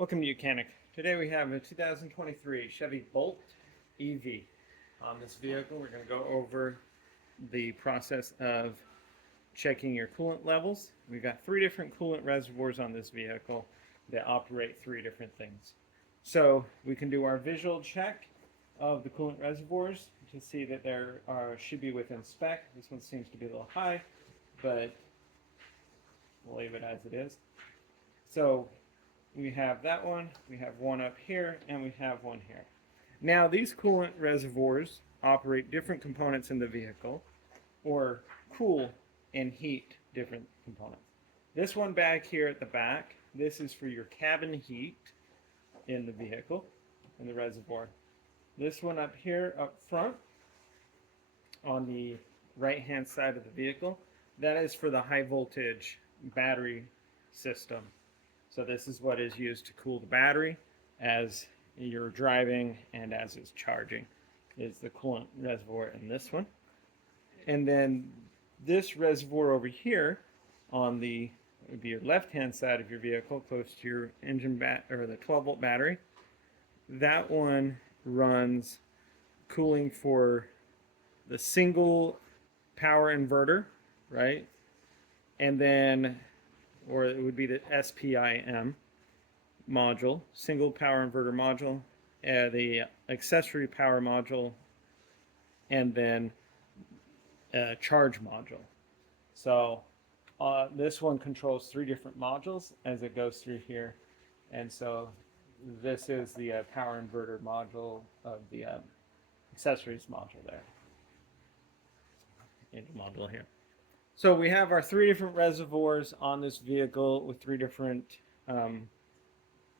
Welcome to Mechanic. Today we have a 2023 Chevy Bolt EV. On this vehicle, we're going to go over the process of checking your coolant levels. We've got three different coolant reservoirs on this vehicle that operate three different things. So we can do our visual check of the coolant reservoirs to see that they should be within spec. This one seems to be a little high, but we'll leave it as it is. So we have that one, we have one up here, and we have one here. Now these coolant reservoirs operate different components in the vehicle, or cool and heat different components. This one back here at the back, this is for your cabin heat in the vehicle, in the reservoir. This one up here up front on the right hand side of the vehicle, that is for the high voltage battery system. So this is what is used to cool the battery as you're driving and as it's charging, is the coolant reservoir in this one. And then this reservoir over here on the would be your left-hand side of your vehicle, close to your engine or the 12-volt battery. That one runs cooling for the single power inverter, right? And then or it would be the SPIM module, single power inverter module, the accessory power module, and then a charge module. So this one controls three different modules as it goes through here. And so this is the power inverter module of the accessories module there. Engine module here. So we have our three different reservoirs on this vehicle with three different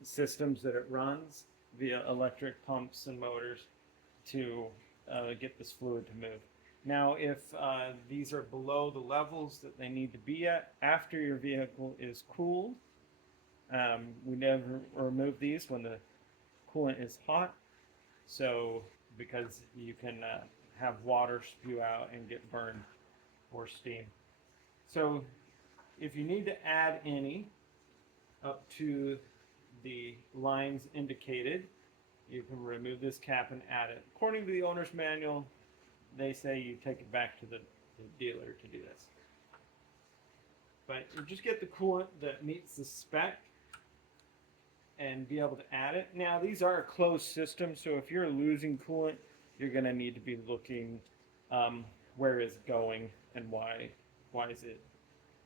systems that it runs via electric pumps and motors to get this fluid to move. Now, if these are below the levels that they need to be at after your vehicle is cooled, we never remove these when the coolant is hot. So because you can have water spew out and get burned or steam. So if you need to add any up to the lines indicated, you can remove this cap and add it. According to the owner's manual, they say you take it back to the dealer to do this. But you just get the coolant that meets the spec and be able to add it. Now these are a closed system, so if you're losing coolant, you're going to need to be looking where is it going and why is it,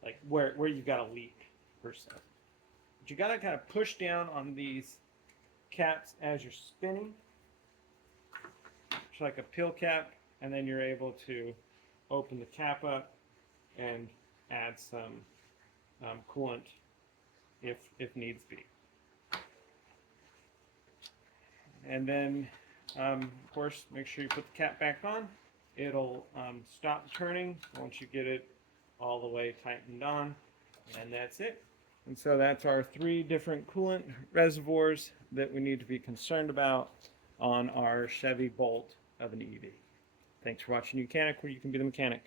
like where you've got a leak per se. But you got to kind of push down on these caps as you're spinning. It's like a pill cap, and then you're able to open the cap up and add some coolant if needs be. And then, of course, make sure you put the cap back on. It'll stop turning once you get it all the way tightened on, and that's it. And so that's our three different coolant reservoirs that we need to be concerned about on our Chevy Bolt of an EV. Thanks for watching Mechanic, where you can be the mechanic.